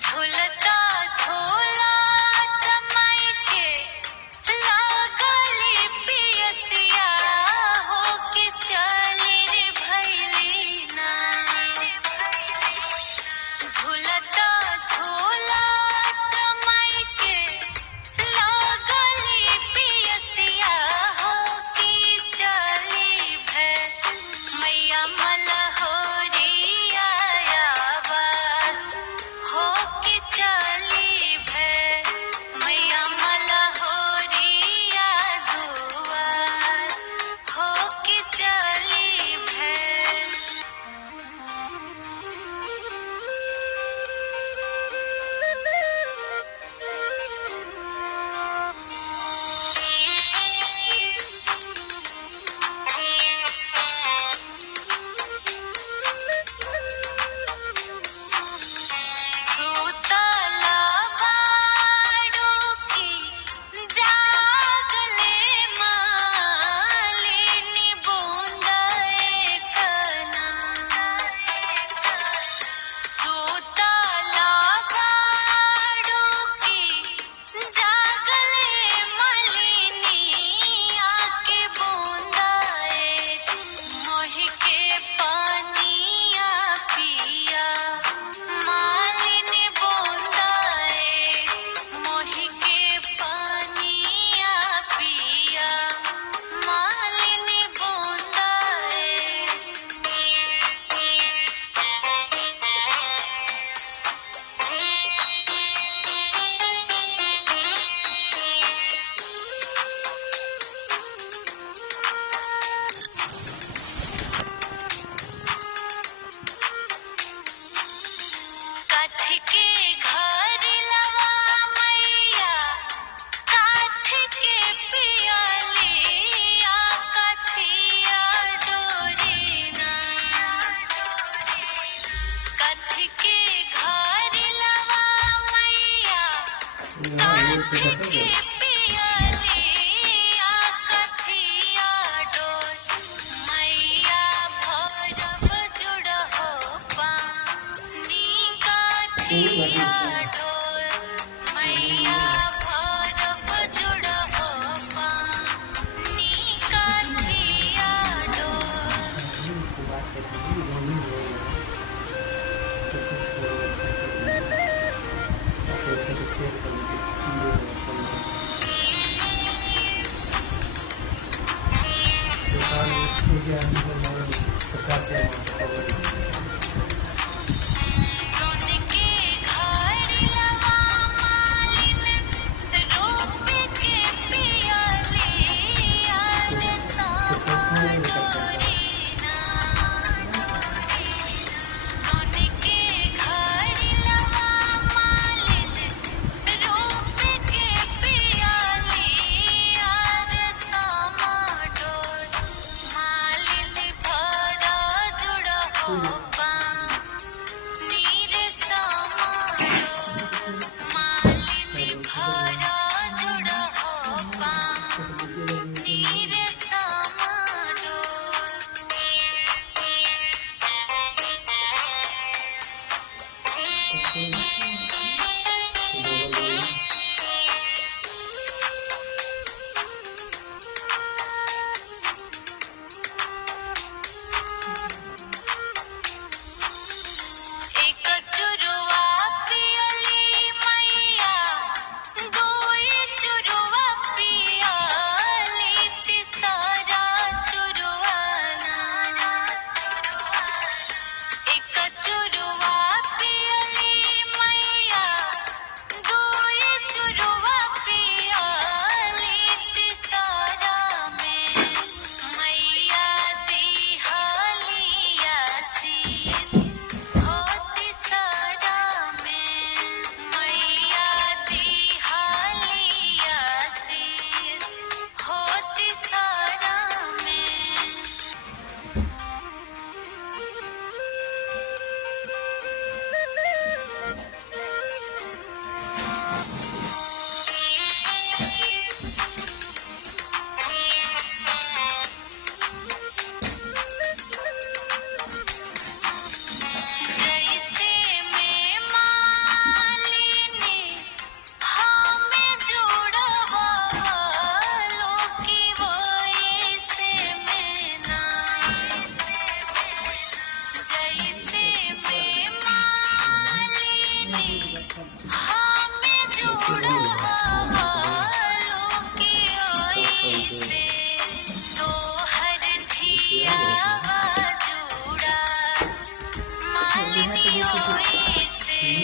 झूलता झूला तमाई के लागली पियसिया हो के चली रे भैली ना। झूलता झूला तमाई के लागली पियसिया हो के चली भै मैया मलहोरिया बस हो के चली भै मैया मलहोरिया दुआर हो के चली भै। सूतला बाड़ू की जागले मालिनी बूंदा एकना। सूतला बाड़ू की जागले मालिनी आके बूंदा एक मोहि के पानिया पिया मालिनी बूंदा एक मोहि के पानिया पिया मालिनी बूंदा काठी के घर लवा मैया काठी के पियालिया काठिया डोरीना। काठी के घर लवा मैया काठी के पियालिया काठिया डोर मैया भरब जुड़हो पानी काठिया डोर मैया भरब जुड़हो पानी काठिया डोर। सोन के घर लवा मालिन रूप के पियालिया रे सामा डोरीना। सोन के घर लवा मालिन रूप के पियालिया रे सामा डोर मालिन भरा जुड़हो पानी रे सामा डोर मालिन भरा जुड़हो पानी रे सामा डोर। एक चुरुआ पियली मैया दुई चुरुआ पियली तिसरा चुरुआ ना। एक चुरुआ पियली मैया वालों की ओई से तो हर धिया